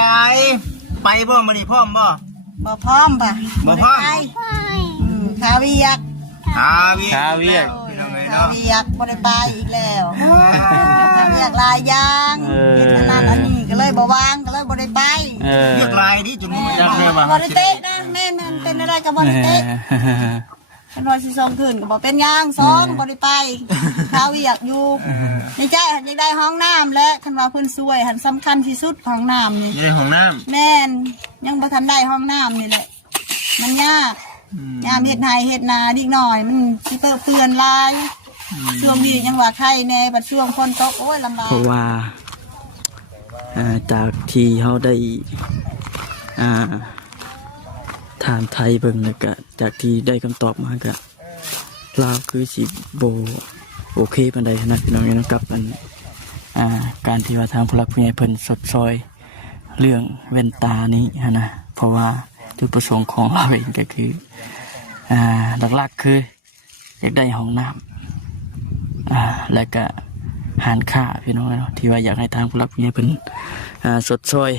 ลายไปบ่มื้อนี้พร้อมบ่บ่พร้อมป่ะบ่พร้อมคาเวียกคาเวียกพี่น้องเอ้ยเนาะคาเวียกบ่ได้ไปอีกแล้วคาเวียกหลายอย่างเฮ็ดอันนั้นอันนี้ก็เลยบ่ว่างก็เลยบ่ได้ไปเวียกหลายดิจนบ่ได้เตะนะแม่นเป็นอะไรก็บ่ได้เตะเป็นวันที่2คืนก็บอกเป็นย่าง2บ่ได้ไปข้าวเวียกอยู่ในใจหันยังได้ห้องน้ำและคันว่าเพิ่นช่วยหันสำคัญที่สุดห้องน้ำนี่ในห้องน้ำแม่นยังบ่ทันได้ห้องน้ำนี่แหละมันยากเฮ็ดไห้เฮ็ดนาดิกหน่อยมันสิเปื้อนลายช่วงนี้ยังว่าไข้แน่บัดช่วงฝนตกโอ้ยลำบากเพราะว่าจากที่เฮาได้ถามไทยเบิ่งแล้วก็จากที่ได้คำตอบมาก็ลาวคือสิบ่โอเคปานใดนะพี่น้องกับการที่ว่าทางผู้หลักผู้ใหญ่เพิ่นสดซอยเรื่องแว่นตานี้นะเพราะว่าจุดประสงค์ของเราเองก็คือหลักๆคืออยากได้ห้องน้ำแล้วก็หารค่าพี่น้องที่ว่าอยากให้ทางผู้หลักผู้ใหญ่เพิ่นสดซอย